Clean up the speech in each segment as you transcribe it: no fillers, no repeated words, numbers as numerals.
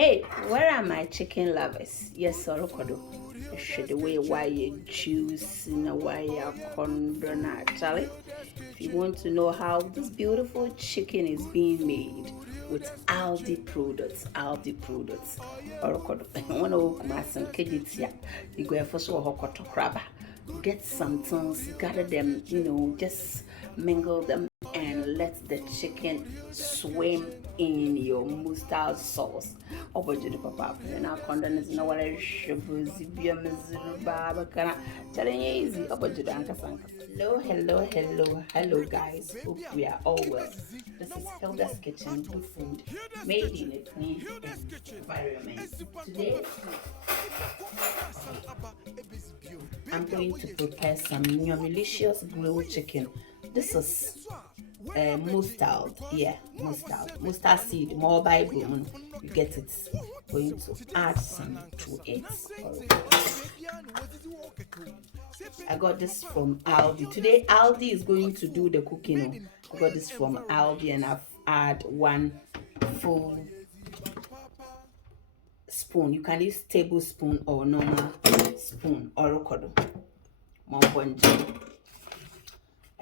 Hey, where are my chicken lovers? Yes, Orokodo. The way why you juice in a way you condon actually. If you want to know how this beautiful chicken is being made with Aldi products, Orokodo. One of Kumasan Kejitia, you go for so hokoto crab. Get some things, gather them, just mingle them and let the chicken swim in your mustard sauce. Oboje papa na condon is no wala shabuzi bia mzulu baba kana challenge easy oboje anka sanka. Hello guys, hope we are all well. This is Hilda's Kitchen, good food made in a clean environment. Today I'm going to prepare some delicious grilled chicken. This is mustard, mustard seed, mobile bloom. You get it. Going to add some to it. I got this from Aldi. Today Aldi is going to do the cooking. I got this from Aldi and I've add 1 full spoon. You can use tablespoon or normal spoon or rokodo.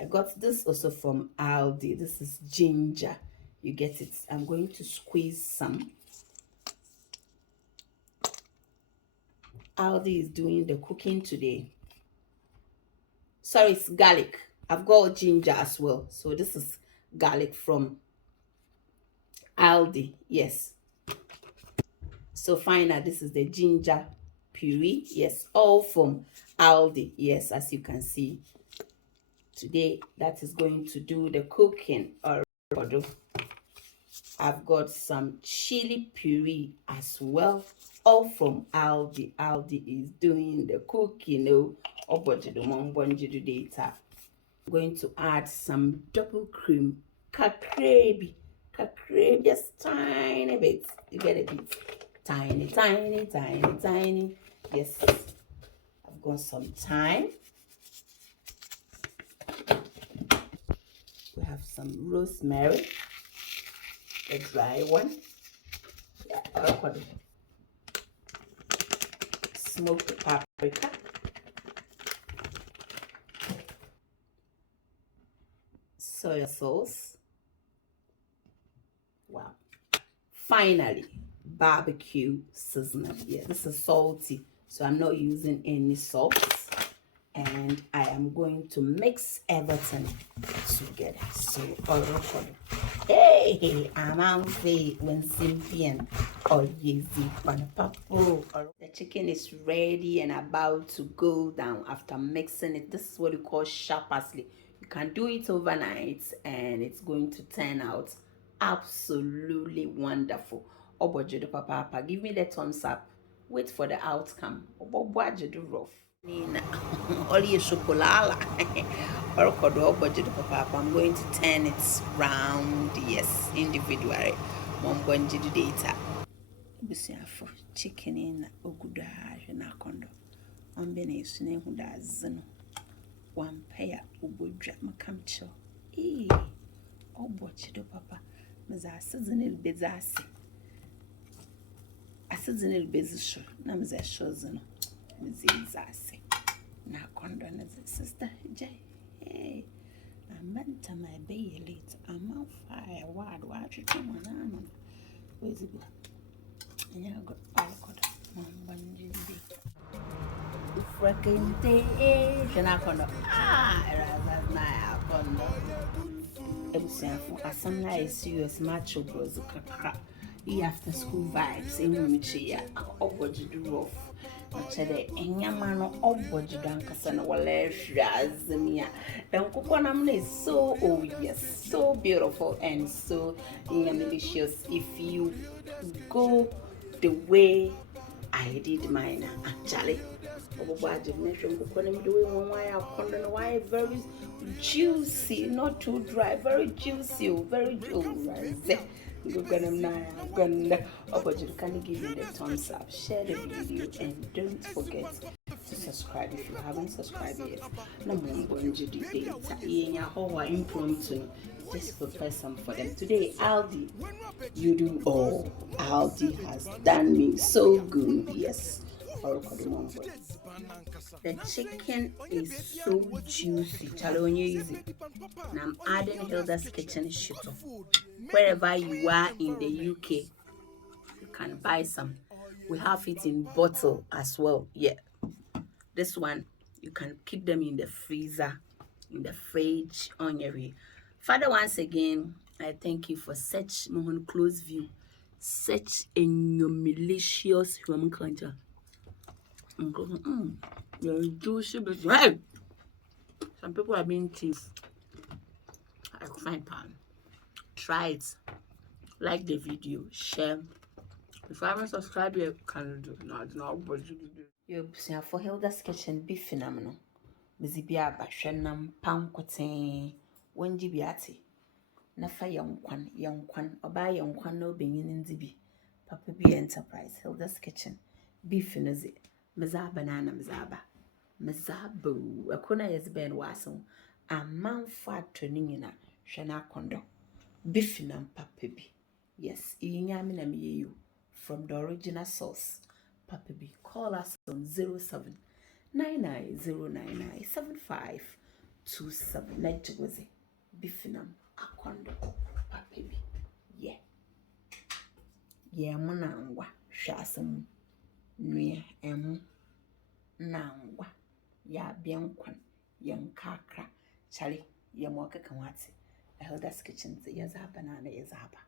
I got this also from Aldi. This is ginger. You get it. I'm going to squeeze some. Aldi is doing the cooking today. Sorry, it's garlic. I've got ginger as well. So this is garlic from Aldi. Yes. So final, this is the ginger puree. Yes, all from Aldi. Yes, as you can see. Today, that is going to do the cooking. I've got some chili puree as well, all from Aldi. Aldi is doing the cooking. I'm going to add some double cream, kakrebi, just tiny bit. You get a bit, tiny. Yes, I've got some thyme. We have some rosemary, the dry one. Yeah, smoked paprika. Soy sauce. Wow. Finally, barbecue seasoning. Yeah, this is salty, so I'm not using any salt. And I am going to mix everything together. So, hey, I'm on when Sympian or Yeezy Panapapo. The chicken is ready and about to go down after mixing it. This is what we call sharp parsley. You can do it overnight and it's going to turn out absolutely wonderful. Obojo papa, give me the thumbs up. Wait for the outcome. Obojo do rough. Only a chocolala or budget papa. I'm going to turn it round, yes, individually. One bungy data. For chicken in Oguda and Akondo. On Benes name who does one pair would drop my camcho. Oh, budget papa. Maza seasonal bezasi. A seasonal bezisho. Namza shozen. Mzazasi. Na condon as a sister Jay. Hey, I'm meant to my bay late. I'm on fire. Watch it come on. Where's it? And I got all good. One freaking day. And I condo. That's my condo. As some nice serious macho bros. After school vibes in which yeah, upward do rough. Chede enyamano oboji dankasa na wale shazimia. The kukonamne is so yes, so beautiful and so delicious. If you go the way I did mine, actually. Very juicy, not too dry, very juicy, very juicy. You can give you the thumbs up, share the video, and don't forget to subscribe if you haven't subscribed yet. No more impromptu. just prepare some for them. Today, Aldi, you do. Oh, Aldi has done me so good. Yes. The chicken is so juicy. Chalonye easy. And I'm adding Hilda's Kitchen Shito. Wherever you are in the UK, you can buy some. We have it in bottle as well. Yeah. This one, you can keep them in the freezer, in the fridge, on your way. Father, once again, I thank you for such close view, such a malicious human culture. You're juicy, but hey, some people are being thief. I find pan. Try it. Like the video, share. If I haven't subscribed yet, can do not but you do. You're for Hilda's Kitchen, be phenomenal. Mizibia Bashanam, Pam Quatin, Wenjibiati. Nafa yonkwan, oba yonkwan no benyin ndibi. Papa B Enterprise, Hilda's Kitchen, beef nozi, mza banana mzaba. Mzabu, akuna yes ben waso, a man fat trenina, shana kondo. Beef nam Papa B. Yes, inyamina you from the original source. Papa B, call us on 07 99 7527. Night Bifinam Akondo Papa B. Yeah, Monangwa, Shasum, Nuya, Nangwa, Ya Bianquan, Young Kakra, Charlie, Yamoka Kamwati, Hilda's Kitchen, Yazaba Banana Yazaba.